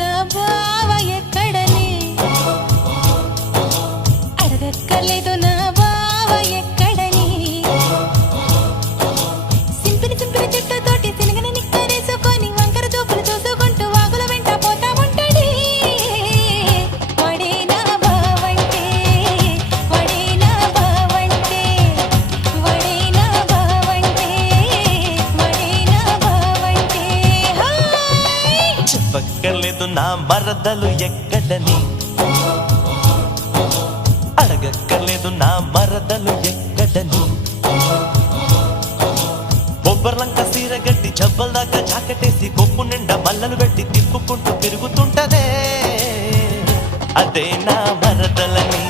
నా బావ ఎక్కడని అడగక్కర్లేదు నా బావ ఎక్కడని సింపిరి సింపిరి చెట్టుతోటి సినగన నిక్కరేసుకొని వంకర చూపులు చూసుకుంటూ వాగుల వెంట పోతా ఉంటాడే వాడే నా బావంటే వాడే నా బావంటే వాడే నా బావంటే వాడే నా బావంటే చెప్పక్కర్లేదు నా మరదలు ఎక్కడని అడగక్కర్లేదు నా మరదలు ఎక్కడని బొబ్బర్లంక సీర గట్టి జబ్బల దాకా జాకెటేసి కొప్పు నిండా మల్లలు పెట్టి తిప్పుకుంటూ తిరుగుతుంటదే అదే నా మరదలని